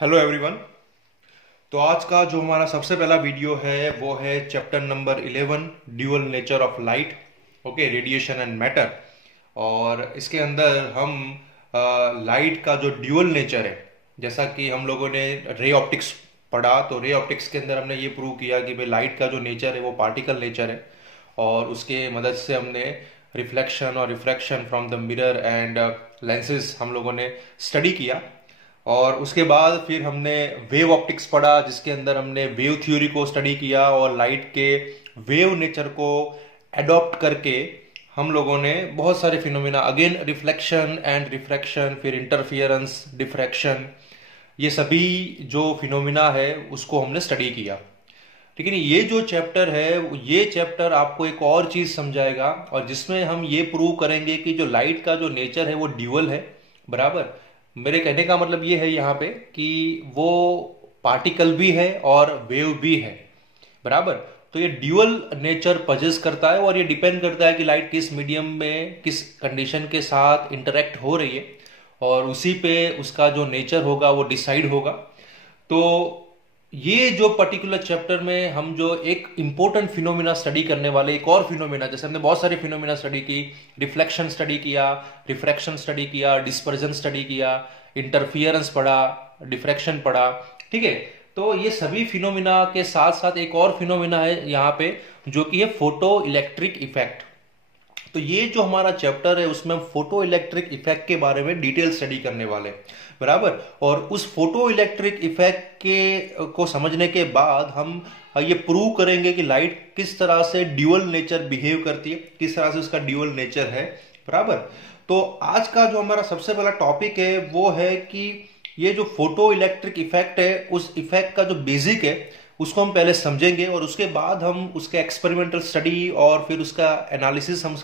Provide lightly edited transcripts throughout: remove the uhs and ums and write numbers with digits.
Hello everyone. तो आज का जो हमारा सबसे पहला वीडियो है वो है chapter number 11 dual nature of light. Okay, radiation and matter. और इसके अंदर हम लाइट का जो ड्यूअल नेचर है, जैसा कि हम लोगों ने रे ऑप्टिक्स पढ़ा, तो रे ऑप्टिक्स के अंदर हमने ये प्रूव किया कि भाई लाइट का जो नेचर है वो पार्टिकल नेचर है। और उसके मदद से हमने रिफ्लेक्शन और refraction from the mirror and lenses हम लोगों ने स्टडी किया। और उसके बाद फिर हमने वेव ऑप्टिक्स पढ़ा, जिसके अंदर हमने वेव थ्योरी को स्टडी किया और लाइट के वेव नेचर को एडॉप्ट करके हम लोगों ने बहुत सारे phenomena, again reflection and refraction, फिर इंटरफियरेंस, डिफ्रैक्शन, ये सभी जो फिनोमेना है उसको हमने स्टडी किया। लेकिन ये जो चैप्टर है, ये चैप्टर आपको एक और चीज समझाएगा, और जिसमें हम ये प्रूव करेंगे कि जो लाइट का जो नेचर है वो ड्यूअल है। बराबर, मेरे कहने का मतलब ये है यहाँ पे कि वो पार्टिकल भी है और वेव भी है। बराबर, तो ये ड्यूअल नेचर पजेस करता है और ये डिपेंड करता है कि लाइट किस मीडियम में, किस कंडीशन के साथ इंटरेक्ट हो रही है, और उसी पे उसका जो नेचर होगा वो डिसाइड होगा। तो ये जो पर्टिकुलर चैप्टर में हम जो एक इंपॉर्टेंट फिनोमिना स्टडी करने वाले, एक और फिनोमिना, जैसे हमने बहुत सारे फिनोमिना स्टडी की, रिफ्लेक्शन स्टडी किया, रिफ्रैक्शन स्टडी किया, डिस्पर्जन स्टडी किया, इंटरफियरेंस पढ़ा, डिफ्रैक्शन पढ़ा। ठीक है, तो ये सभी फिनोमिना के साथ साथ एक और फिनोमिना है यहाँ पे, जो कि है फोटो इलेक्ट्रिक इफेक्ट। तो ये जो हमारा चैप्टर है उसमें हम फोटो इलेक्ट्रिक इफेक्ट के बारे में डिटेल स्टडी करने वाले। बराबर, और उस फोटो इलेक्ट्रिक इफेक्ट के को समझने के बाद हम ये प्रूव करेंगे कि लाइट किस तरह से ड्यूअल नेचर बिहेव करती है, किस तरह से उसका ड्यूअल नेचर है। बराबर, तो आज का जो हमारा सबसे पहला टॉपिक है वो है कि ये जो फोटो इलेक्ट्रिक इफेक्ट है, उस इफेक्ट का जो बेसिक है उसको हम पहले समझेंगे, और उसके बाद हम उसके एक्सपेरिमेंटल स्टडी और फिर उसका एनालिसिस हम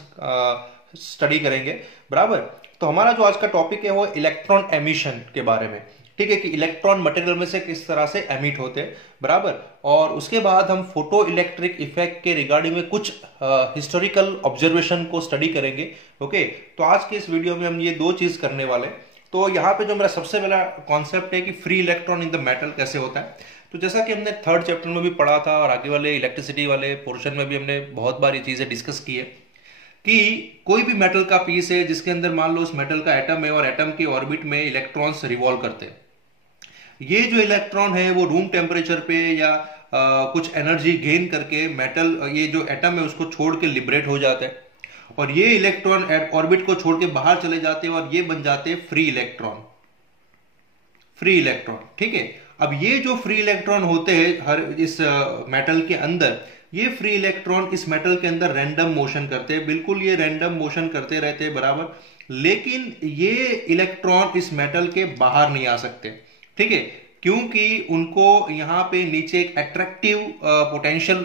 स्टडी करेंगे। बराबर, तो हमारा जो आज का टॉपिक है वो इलेक्ट्रॉन एमिशन के बारे में। ठीक है, कि इलेक्ट्रॉन मटेरियल में से किस तरह से एमिट होते हैं। बराबर, और उसके बाद हम फोटो इलेक्ट्रिक इफेक्ट के रिगार्डिंग में कुछ हिस्टोरिकल ऑब्जर्वेशन को स्टडी करेंगे। ओके, तो आज के इस वीडियो में हम ये दो चीज करने वाले। तो यहाँ पे जो मेरा सबसे पहला कॉन्सेप्ट है कि free electron in the metal कैसे होता है। तो जैसा कि हमने थर्ड चैप्टर में भी पढ़ा था और आगे वाले इलेक्ट्रिसिटी वाले पोर्शन में भी हमने बहुत बार ये चीजें डिस्कस की है कि कोई भी मेटल का पीस है जिसके अंदर मान लो उस मेटल का एटम है और एटम के ऑर्बिट में इलेक्ट्रॉन्स रिवॉल्व करते हैं। ये जो इलेक्ट्रॉन है वो रूम टेम्परेचर पे या कुछ एनर्जी गेन करके मेटल, ये जो एटम है उसको छोड़ के लिबरेट हो जाता है, और ये इलेक्ट्रॉन ऑर्बिट को छोड़ के बाहर चले जाते हैं और ये बन जाते हैं फ्री इलेक्ट्रॉन। फ्री इलेक्ट्रॉन, ठीक है। अब ये जो फ्री इलेक्ट्रॉन होते हैं हर इस मेटल के अंदर, ये फ्री इलेक्ट्रॉन इस मेटल के अंदर रैंडम मोशन करते हैं, बिल्कुल ये रैंडम मोशन करते रहते हैं। बराबर, लेकिन ये इलेक्ट्रॉन इस मेटल के बाहर नहीं आ सकते। ठीक है, क्योंकि उनको यहाँ पे नीचे एक अट्रैक्टिव पोटेंशियल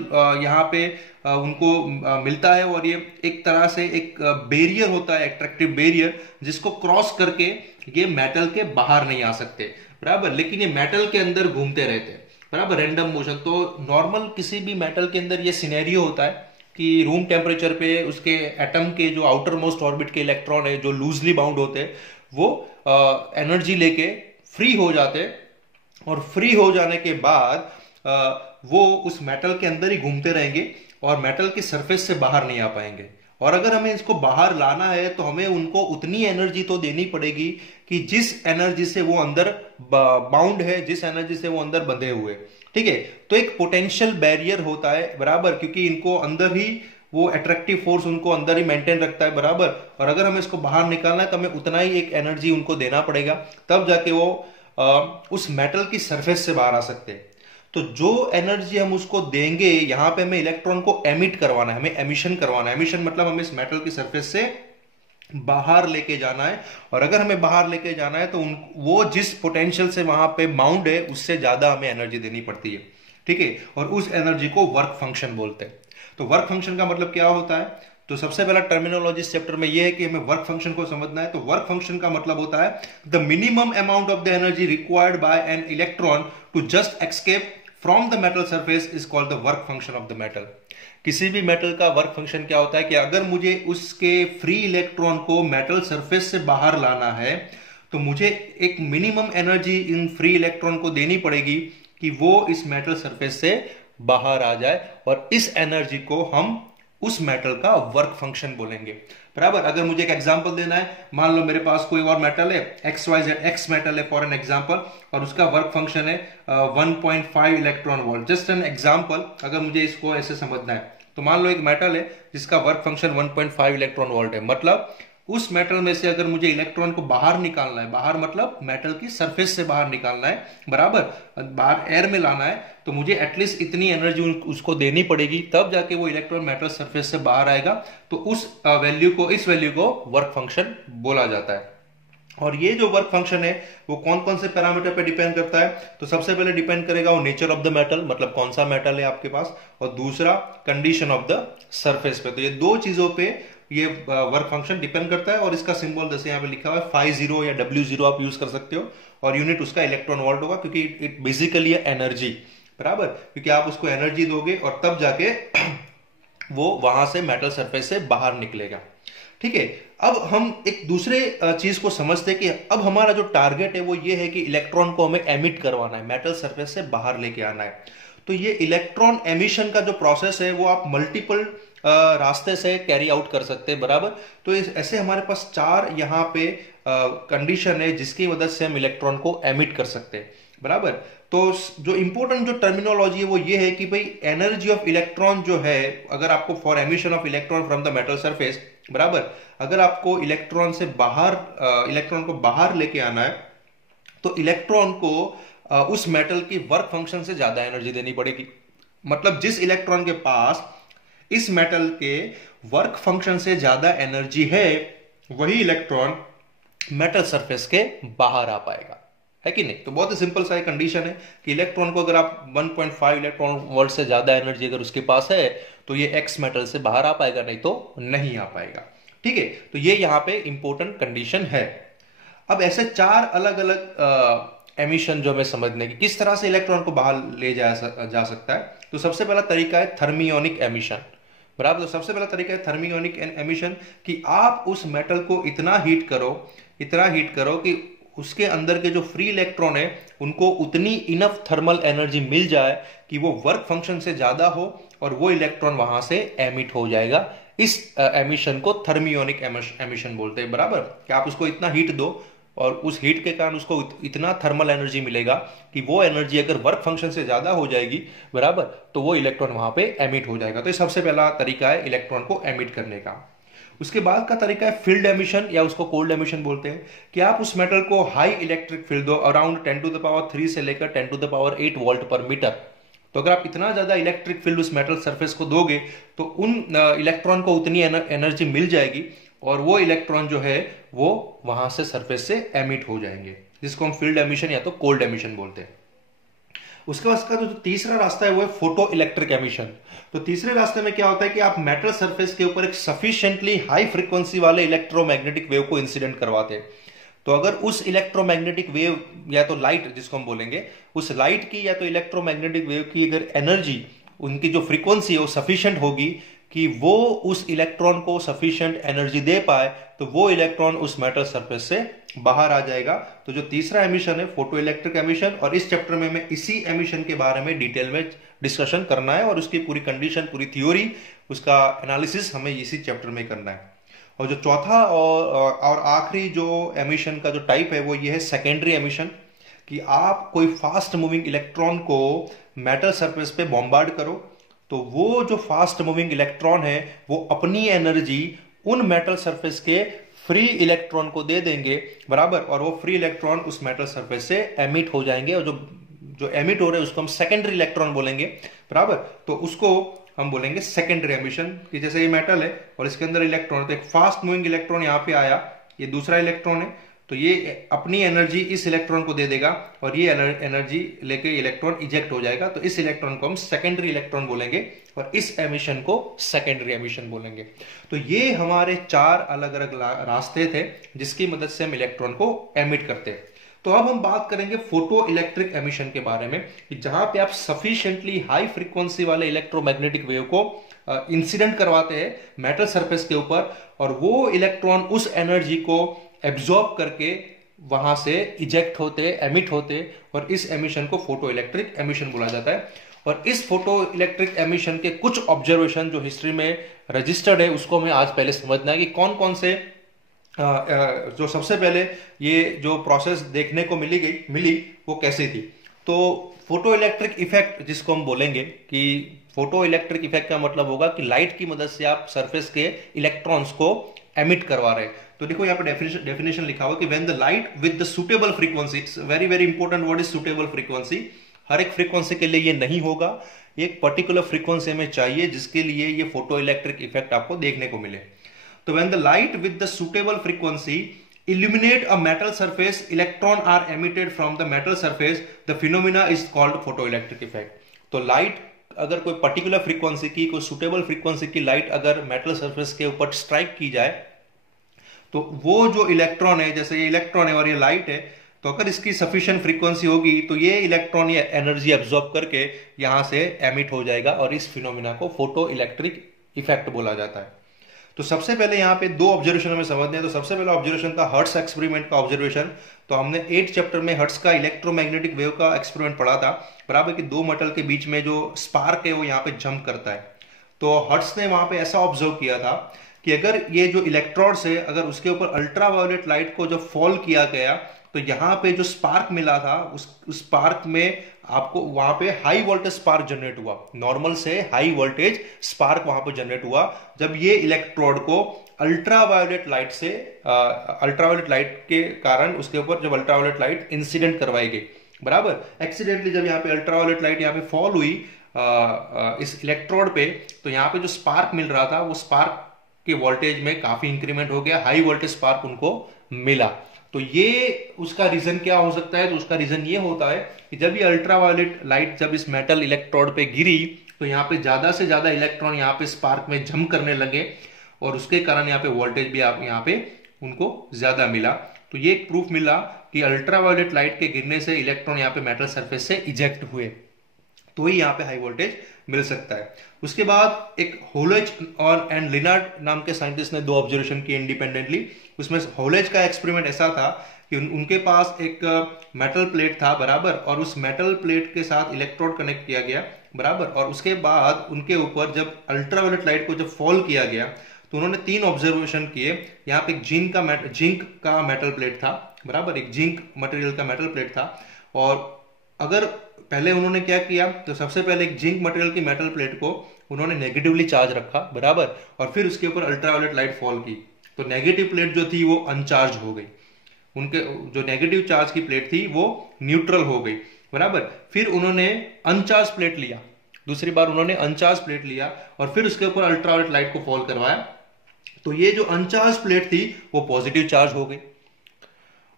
यहाँ पे उनको मिलता है, और ये एक तरह से एक बैरियर होता है, अट्रैक्टिव बैरियर, जिसको क्रॉस करके ये मेटल के बाहर नहीं आ सकते। बराबर, लेकिन ये मेटल के अंदर घूमते रहते हैं। बराबर, रैंडम मोशन। तो नॉर्मल किसी भी मेटल के अंदर ये सिनेरियो होता है कि रूम टेम्परेचर पे उसके एटम के जो आउटर मोस्ट ऑर्बिट के इलेक्ट्रॉन है जो लूजली बाउंड होते हैं वो एनर्जी लेके फ्री हो जाते हैं, और फ्री हो जाने के बाद वो उस मेटल के अंदर ही घूमते रहेंगे और मेटल की सरफेस से बाहर नहीं आ पाएंगे। और अगर हमें इसको बाहर लाना है तो हमें उनको उतनी एनर्जी तो देनी पड़ेगी कि जिस एनर्जी से वो अंदर बाउंड है, जिस एनर्जी से वो अंदर बंधे हुए। ठीक है, तो एक पोटेंशियल बैरियर होता है। बराबर, क्योंकि इनको अंदर ही वो अट्रैक्टिव फोर्स उनको अंदर ही मेंटेन रखता है। बराबर, और अगर हमें इसको बाहर निकालना है तो हमें उतना ही एक एनर्जी उनको देना पड़ेगा, तब जाके वो उस मेटल की सरफेस से बाहर आ सकते हैं। तो जो एनर्जी हम उसको देंगे, यहां पे हमें इलेक्ट्रॉन को एमिट करवाना है, हमें एमिशन करवाना है। एमिशन मतलब हमें इस मेटल की सरफेस से बाहर लेके जाना है, और अगर हमें बाहर लेके जाना है तो वो जिस पोटेंशियल से वहां पे बाउंड है उससे ज्यादा हमें एनर्जी देनी पड़ती है। ठीक है, और उस एनर्जी को वर्क फंक्शन बोलते हैं। तो वर्क फंक्शन का मतलब क्या होता है? तो सबसे पहला टर्मिनोलॉजी इस चैप्टर में यह है कि हमें वर्क फंक्शन को समझना है। तो वर्क फंक्शन का मतलब होता है the minimum amount of the energy required by an electron to just escape from the metal surface is called the work function of the metal. किसी भी मेटल का वर्क फंक्शन क्या होता है कि अगर मुझे उसके फ्री इलेक्ट्रॉन को मेटल सरफेस से बाहर लाना है तो मुझे एक minimum energy in free electron को देनी पड़ेगी कि वो इस मेटल सरफेस से बाहर आ जाए, और इस एनर्जी को हम उस मेटल का वर्क फंक्शन बोलेंगे। बराबर। अगर मुझे एक एग्जांपल देना है, मान लो मेरे पास कोई और मेटल है, X Y Z, X metal है फॉर एन एग्जांपल, और उसका वर्क फंक्शन है 1.5 electron volt. Just an example, अगर मुझे इसको ऐसे समझना है, तो मान लो एक मेटल है जिसका वर्क फंक्शन 1.5 इलेक्ट्रॉन वोल्ट है। मतलब उस मेटल में से अगर मुझे इलेक्ट्रॉन को बाहर निकालना है, बाहर मतलब मेटल की सरफेस से बाहर निकालना है, बराबर, बाहर एयर में लाना है, तो मुझे एटलीस्ट इतनी एनर्जी उसको देनी पड़ेगी, तब जाके वो इलेक्ट्रॉन मेटल सरफेस से बाहर आएगा। तो उस इस वैल्यू को वर्क फंक्शन बोला जाता है। और ये जो वर्क फंक्शन है वो कौन कौन से पैरामीटर पे डिपेंड करता है? तो सबसे पहले डिपेंड करेगा वो नेचर ऑफ द मेटल, मतलब कौन सा मेटल है आपके पास, और दूसरा कंडीशन ऑफ द सरफेस पे। तो ये दो चीजों पे ये वर्क फंक्शन डिपेंड करता है। और इसका सिंबल जैसे यहाँ पे लिखा हुआ है φ0 या W0 आप यूज कर सकते हो, और यूनिट उसका इलेक्ट्रॉन वोल्ट होगा, क्योंकि इट बेसिकली है एनर्जी, बराबर, क्योंकि आप उसको एनर्जी दोगे और तब जाके वो वहां से मेटल सरफेस से बाहर निकलेगा। ठीक है। अब हम एक दूसरे चीज को समझते हैं कि अब हमारा जो टारगेट है वो ये है कि इलेक्ट्रॉन को हमें एमिट करवाना है, मेटल सरफेस से बाहर लेके आना है। तो ये इलेक्ट्रॉन एमिशन का जो प्रोसेस है वो आप मल्टीपल रास्ते से कैरी आउट कर सकते हैं, बराबर। तो ऐसे हमारे पास चार यहाँ पे कंडीशन है जिसकी मदद से हम इलेक्ट्रॉन को एमिट कर सकते हैं, बराबर। तो जो इंपॉर्टेंट जो टर्मिनोलॉजी है वो ये है कि भाई एनर्जी ऑफ इलेक्ट्रॉन जो है, अगर आपको for emission of electron from the metal surface, बराबर, अगर आपको इलेक्ट्रॉन से बाहर इलेक्ट्रॉन को बाहर लेके आना है, तो इलेक्ट्रॉन को उस मेटल की वर्क फंक्शन से ज्यादा एनर्जी देनी पड़ेगी। मतलब जिस इलेक्ट्रॉन के पास इस मेटल के वर्क फंक्शन से ज्यादा एनर्जी है, वही इलेक्ट्रॉन मेटल सरफेस के बाहर आ पाएगा, है कि नहीं? तो बहुत ही सिंपल सा कंडीशन है कि इलेक्ट्रॉन को अगर आप 1.5 इलेक्ट्रॉन वोल्ट से ज्यादा एनर्जी अगर उसके पास है, तो ये एक्स मेटल से बाहर आ पाएगा, नहीं तो नहीं आ पाएगा। ठीक है। तो ये यहां पे इंपॉर्टेंट कंडीशन है। अब ऐसे चार अलग अलग एमिशन जो हमें समझने की किस तरह से इलेक्ट्रॉन को बाहर ले जा सकता है। तो सबसे पहला तरीका है थर्मियोनिक एमिशन, बराबर। तो सबसे पहला तरीका है थर्मियोनिक एमिशन, कि आप उस मेटल को इतना हीट करो कि उसके अंदर के जो फ्री इलेक्ट्रॉन है उनको उतनी इनफ थर्मल एनर्जी मिल जाए कि वो वर्क फंक्शन से ज्यादा हो, और वो इलेक्ट्रॉन वहां से एमिट हो जाएगा। इस एमिशन को थर्मियोनिक एमिशन बोलते हैं, बराबर, कि आप उसको इतना हीट दो और उस हीट के कारण उसको इतना थर्मल एनर्जी मिलेगा कि वो एनर्जी अगर वर्क फंक्शन से ज्यादा हो जाएगी, बराबर, तो वो इलेक्ट्रॉन वहां पे एमिट हो जाएगा। तो ये सबसे पहला तरीका है इलेक्ट्रॉन को एमिट करने का। उसके बाद का तरीका है फील्ड एमिशन, या उसको कोल्ड एमिशन बोलते हैं, कि आप उस मेटल को हाई इलेक्ट्रिक फील्ड दो, अराउंड 10⁻³ से लेकर 10⁸ वोल्ट पर मीटर। तो अगर आप इतना ज्यादा इलेक्ट्रिक फील्ड उस मेटल सरफेस को दोगे, तो उन इलेक्ट्रॉन को उतनी एनर्जी मिल जाएगी, और वो इलेक्ट्रॉन जो है वो वहां से सरफेस से एमिट हो जाएंगे, जिसको हम फील्ड एमिशन या तो कोल्ड एमिशन बोलते हैं। उसके बाद का जो तीसरा रास्ता है वो है फोटो इलेक्ट्रिक एमिशन। तो तीसरे रास्ते में क्या होता है कि आप मेटल सरफेस के ऊपर एक सफिशिएंटली हाई फ्रीक्वेंसी वाले इलेक्ट्रोमैग्नेटिक वेव को इंसिडेंट करवाते हैं। तो अगर उस इलेक्ट्रोमैग्नेटिक वेव या तो लाइट जिसको हम बोलेंगे, उस लाइट की या तो इलेक्ट्रोमैग्नेटिक वेव की अगर एनर्जी, उनकी जो फ्रीक्वेंसी है वो सफिशिएंट होगी कि वो उस इलेक्ट्रॉन को सफिशिएंट एनर्जी दे पाए, तो वो इलेक्ट्रॉन उस मेटल सरफेस से बाहर आ जाएगा। तो जो तीसरा एमिशन है फोटो इलेक्ट्रिक एमिशन, और इस चैप्टर में मैं इसी एमिशन के बारे में डिटेल में डिस्कशन करना है, और उसकी पूरी कंडीशन, पूरी थ्योरी, उसका एनालिसिस हमें इसी चैप्टर में करना है। और जो चौथा और आखिरी जो एमिशन का जो टाइप है वो ये है सेकेंडरी एमिशन, कि आप कोई फास्ट मूविंग इलेक्ट्रॉन को मेटल सरफेस पे बॉम्बार्ड करो, तो वो जो फास्ट मूविंग इलेक्ट्रॉन है वो अपनी एनर्जी उन मेटल सरफेस के फ्री इलेक्ट्रॉन को दे देंगे, बराबर, और वो फ्री इलेक्ट्रॉन उस मेटल सरफेस से एमिट हो जाएंगे, और जो एमिट हो रहे हैं उसको हम सेकेंडरी इलेक्ट्रॉन बोलेंगे, बराबर। तो उसको हम बोलेंगे सेकेंडरी एमिशन, कि जैसे ये मेटल है और इसके अंदर इलेक्ट्रॉन, तो एक फास्ट मूविंग इलेक्ट्रॉन यहाँ पे आया, ये दूसरा इलेक्ट्रॉन है, तो ये अपनी एनर्जी इस इलेक्ट्रॉन को दे देगा, और ये एनर्जी लेके इलेक्ट्रॉन इजेक्ट हो जाएगा। तो इस इलेक्ट्रॉन को हम सेकेंडरी इलेक्ट्रॉन बोलेंगे, और इस एमिशन को सेकेंडरी एमिशन बोलेंगे। तो ये हमारे चार अलग अलग रास्ते थे जिसकी मदद से हम इलेक्ट्रॉन को एमिट करते हैं। तो अब हम बात करेंगे फोटो इलेक्ट्रिक एमिशन के बारे में, कि जहां पे आप सफिशिएंटली हाई फ्रीक्वेंसी वाले इलेक्ट्रोमैग्नेटिक वेव को इंसिडेंट करवाते हैं मेटल सरफेस के ऊपर, और वो इलेक्ट्रॉन उस एनर्जी को एब्जॉर्ब करके वहां से इजेक्ट होते, एमिट होते, और इस एमिशन को फोटो इलेक्ट्रिक एमिशन बोला जाता है। और इस फोटो इलेक्ट्रिक एमिशन के कुछ ऑब्जर्वेशन जो हिस्ट्री में रजिस्टर्ड है उसको हमें आज पहले समझना है कि कौन कौन से जो सबसे पहले ये जो प्रोसेस देखने को मिली वो कैसी थी। तो फोटो इलेक्ट्रिक इफेक्ट जिसको हम बोलेंगे कि फोटो इलेक्ट्रिक इफेक्ट का मतलब होगा कि लाइट की मदद से आप सरफेस के इलेक्ट्रॉन्स को एमिट करवा रहे हैं। तो देखो यहाँ पे डेफिनेशन लिखा हुआ कि when the light with the suitable frequency, it's very very important, what is suitable frequency. हर एक फ्रीक्वेंसी के लिए ये नहीं होगा, एक पर्टिकुलर फ्रीक्वेंसी में चाहिए जिसके लिए ये फोटो इलेक्ट्रिक इफेक्ट आपको देखने को मिले। तो when the light with the suitable frequency illuminate a metal surface, electron are emitted from the metal surface, the phenomena is called photoelectric effect। तो लाइट अगर कोई पर्टिकुलर फ्रीक्वेंसी की, कोई सुटेबल फ्रीक्वेंसी की लाइट अगर मेटल सरफेस के ऊपर strike की जाए तो वो जो इलेक्ट्रॉन है, जैसे ये इलेक्ट्रॉन है और ये लाइट है, तो अगर इसकी सफिशिएंट फ्रीक्वेंसी होगी तो ये इलेक्ट्रॉन ये एनर्जी एब्जॉर्ब करके यहां से एमिट हो जाएगा और इस फिनोमिना को फोटो इलेक्ट्रिक इफेक्ट बोला जाता है। तो सबसे पहले यहाँ पे दो ऑब्जर्वेशन हमें समझने हैं। तो सबसे पहला ऑब्जर्वेशन था हर्ट्स एक्सपेरिमेंट का ऑब्जर्वेशन। तो हमने 8th चैप्टर में हर्ट्स का इलेक्ट्रोमैग्नेटिक वेव का एक्सपेरिमेंट पढ़ा था, बराबर कि दो मेटल के बीच में जो स्पार्क है वो यहाँ पे जंप करता है। तो हर्ट्स ने वहां पे ऐसा ऑब्जर्व किया था कि अगर ये जो इलेक्ट्रोड्स है, अगर उसके ऊपर अल्ट्रावायोलेट लाइट को जब फॉल किया गया तो यहाँ पे जो स्पार्क मिला था उस स्पार्क में आपको वहां पे हाई वोल्टेज स्पार्क जनरेट हुआ, नॉर्मल से हाई वोल्टेज स्पार्क वहां पे जनरेट हुआ जब ये इलेक्ट्रोड को अल्ट्रावायोलेट लाइट से अल्ट्रावायोलेट लाइट के कारण उसके ऊपर जब अल्ट्रावायोलेट लाइट इंसिडेंट करवाई गई, बराबर एक्सीडेंटली जब यहाँ पे अल्ट्रावायोलेट लाइट यहाँ पे फॉल हुई इस इलेक्ट्रोड पे, तो यहाँ पे जो स्पार्क मिल रहा था वो स्पार्क के वोल्टेज में काफी इंक्रीमेंट हो गया, हाई वोल्टेज स्पार्क उनको मिला। तो ये उसका रीजन क्या हो सकता है? तो उसका रीजन ये होता है कि जब ये अल्ट्रावायलेट लाइट जब इस मेटल इलेक्ट्रोड पे गिरी तो यहाँ पे ज्यादा से ज्यादा इलेक्ट्रॉन यहाँ पे स्पार्क में जंप करने लगे और उसके कारण यहाँ पे वोल्टेज भी आप यहाँ पे उनको ज्यादा मिला। तो ये एक प्रूफ मिला कि अल्ट्रावायलेट लाइट के गिरने से इलेक्ट्रॉन यहाँ पे मेटल सरफेस से इजेक्ट हुए, तो ही यहाँ पे हाई वोल्टेज मिल सकता है। उसके बाद एक होलेज और एंड लिनार्ड नाम के साइंटिस्ट ने दो ऑब्जर्वेशन किए इंडिपेंडेंटली। उसमें होलेज का एक्सपेरिमेंट ऐसा था कि उनके पास एक मेटल प्लेट था, बराबर, और उस मेटल प्लेट के साथ इलेक्ट्रोड कनेक्ट किया गया, बराबर, और उसके बाद उनके ऊपर जब अल्ट्रावायलेट लाइट को जब फॉल किया गया तो उन्होंने 3 ऑब्जर्वेशन किए। यहाँ पे एक जिंक का मेटल प्लेट था, बराबर, एक जिंक मटेरियल का मेटल प्लेट था। और अगर पहले उन्होंने क्या किया तो सबसे पहले एक जिंक मटेरियल की मेटल प्लेट को उन्होंने नेगेटिवली चार्ज रखा, बराबर, और फिर उसके ऊपर अल्ट्रावायलेट लाइट फॉल की तो नेगेटिव प्लेट जो थी वो अनचार्ज हो गई, उनके जो नेगेटिव चार्ज की प्लेट थी वो न्यूट्रल हो गई, बराबर। फिर उन्होंने अनचार्ज प्लेट लिया, दूसरी बार उन्होंने अनचार्ज प्लेट लिया और फिर उसके ऊपर अल्ट्रावायलेट लाइट को फॉल करवाया, तो ये जो अनचार्ज प्लेट थी वो पॉजिटिव चार्ज हो गई।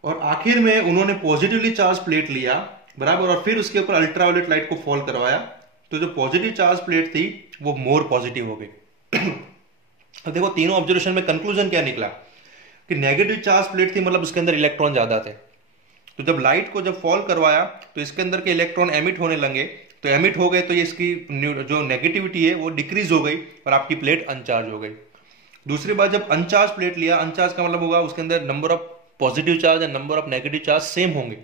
और आखिर में उन्होंने पॉजिटिवली चार्ज प्लेट लिया, बराबर, और फिर उसके ऊपर अल्ट्रावायलेट लाइट को फॉल करवाया, तो जो पॉजिटिव चार्ज प्लेट थी वो मोर पॉजिटिव हो गई। अब देखो तीनों ऑब्जर्वेशन में कंक्लूजन क्या निकला कि नेगेटिव चार्ज प्लेट थी, मतलब उसके अंदर इलेक्ट्रॉन ज्यादा थे। तो जब लाइट को जब फॉल करवाया तो इसके अंदर के इलेक्ट्रॉन एमिट होने लगे, तो एमिट हो गए तो ये इसकी जो नेगेटिविटी है वो डिक्रीज हो गई और आपकी प्लेट अनचार्ज हो गई। दूसरी बार जब अनचार्ज प्लेट लिया, अनचार्ज का मतलब होगा उसके अंदर number of positive charge and number of negative charge same होंगे,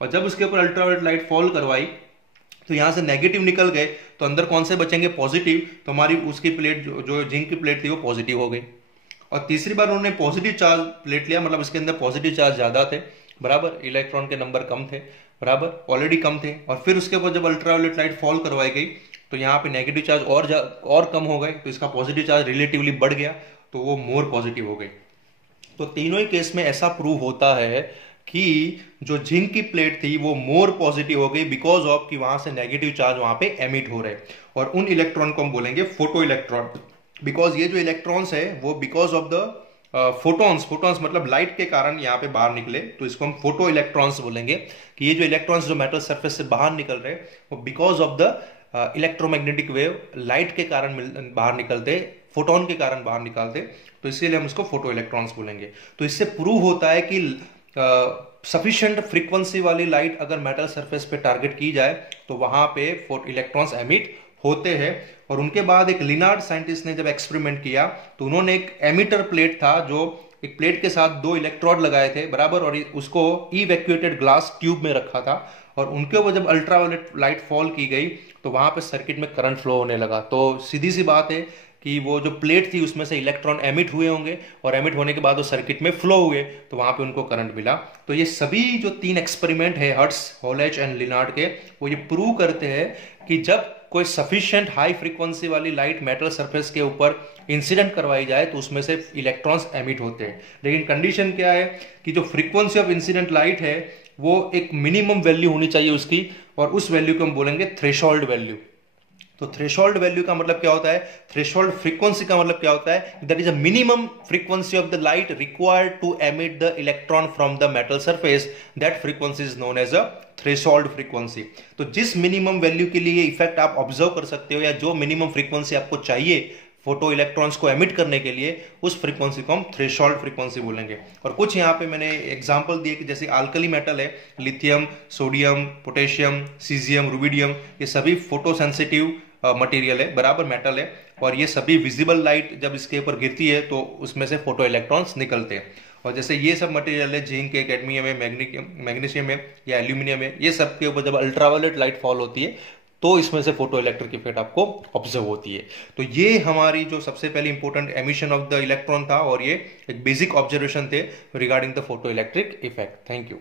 और जब उसके ऊपर अल्ट्रावायलेट लाइट फॉल करवाई तो यहां से नेगेटिव निकल गए तो अंदर कौन से बचेंगे? पॉजिटिव। तो हमारी उसकी प्लेट जो जिंक की प्लेट थी वो पॉजिटिव हो गई। और तीसरी बार उन्होंने पॉजिटिव चार्ज प्लेट लिया, मतलब इसके अंदर पॉजिटिव चार्ज ज्यादा थे, बराबर, इलेक्ट्रॉन के नंबर कम थे, बराबर, ऑलरेडी कम थे, और फिर उसके ऊपर जब अल्ट्रावायलेट लाइट फॉल करवाई गई तो यहाँ पे नेगेटिव चार्ज और कम हो गए, तो इसका पॉजिटिव चार्ज रिलेटिवली बढ़ गया, तो वो मोर पॉजिटिव हो गई। तो तीनों ही केस में ऐसा प्रूव होता है कि जो जिंक की प्लेट थी वो मोर पॉजिटिव हो गई बिकॉज ऑफ कि वहां से नेगेटिव चार्ज वहां पे एमिट हो रहे, और उन इलेक्ट्रॉन को हम बोलेंगे फोटो इलेक्ट्रॉन, बिकॉज ये जो इलेक्ट्रॉन्स है वो बिकॉज ऑफ द फोटॉन्स मतलब लाइट के कारण यहाँ पे बाहर निकले, तो इसको हम फोटो इलेक्ट्रॉन्स बोलेंगे कि ये जो इलेक्ट्रॉन्स जो मेटल सरफेस से बाहर निकल रहे वो because of the electromagnetic wave light के कारण बाहर निकलते, फोटोन के कारण बाहर निकालते, तो इसीलिए हम इसको फोटो इलेक्ट्रॉन्स बोलेंगे। तो इससे प्रूव होता है कि सफिशिएंट फ्रीक्वेंसी वाली लाइट अगर मेटल सरफेस पे टारगेट की जाए तो वहां पे इलेक्ट्रॉन्स एमिट होते हैं। और उनके बाद एक लिनार्ड साइंटिस्ट ने जब एक्सपेरिमेंट किया तो उन्होंने एक एमिटर प्लेट था जो एक प्लेट के साथ 2 इलेक्ट्रोड लगाए थे बराबर, और उसको इवैक्यूएटेड ग्लास ट्यूब में रखा था, और उनके ऊपर जब अल्ट्रावायलेट लाइट फॉल की गई तो वहां पे सर्किट में करंट फ्लो होने लगा। तो सीधी सी बात है कि वो जो प्लेट थी उसमें से इलेक्ट्रॉन एमिट हुए होंगे, और एमिट होने के बाद वो सर्किट में फ्लो हुए, तो वहां पे उनको करंट मिला। तो ये सभी जो 3 एक्सपेरिमेंट है हर्ट्ज, हॉलेच एंड लिनार्ड के, वो ये प्रूव करते हैं कि जब कोई सफिशिएंट हाई फ्रीक्वेंसी वाली लाइट मेटल सरफेस के ऊपर इंसिडेंट करवाई जाए तो उसमें से इलेक्ट्रॉन्स एमिट होते हैं। लेकिन कंडीशन क्या है कि जो फ्रीक्वेंसी ऑफ इंसिडेंट लाइट है वो एक मिनिमम वैल्यू होनी चाहिए उसकी, और उस वैल्यू को हम बोलेंगे थ्रेशोल्ड वैल्यू। तो थ्रेशोल्ड वैल्यू का मतलब क्या होता है, थ्रेशोल्ड फ्रीक्वेंसी का मतलब क्या होता है, that is a minimum frequency of the light required to emit the electron from the metal surface, that frequency is known as a threshold frequency. तो जिस मिनिमम वैल्यू के लिए इफेक्ट आप ऑब्जर्व कर सकते हो, या जो मिनिमम फ्रीक्वेंसी आपको चाहिए फोटो इलेक्ट्रॉन्स को एमिट करने के लिए, उस फ्रीक्वेंसी को हम थ्रेशोल्ड फ्रीक्वेंसी बोलेंगे। और कुछ यहाँ पे मैंने एग्जांपल दिए कि जैसे अल्कली मेटल है, lithium, sodium, potassium, caesium, rubidium, ये सभी फोटो सेंसिटिव मटेरियल है बराबर, मेटल है, और ये सभी विजिबल लाइट जब इसके ऊपर गिरती है तो उसमें से फोटो इलेक्ट्रॉन्स निकलते हैं। और जैसे ये सब मटेरियल है, जिंक है, कैडमियम है, मैग्नीशियम है या एल्यूमिनियम है, ये सब के ऊपर जब अल्ट्रावायलेट लाइट फॉल होती है तो इसमें से फोटो इलेक्ट्रिक इफेक्ट आपको ऑब्जर्व होती है। तो ये हमारी जो सबसे पहले important emission of the electron था, और ये एक बेसिक ऑब्जर्वेशन थे regarding the photo electric effect. Thank you.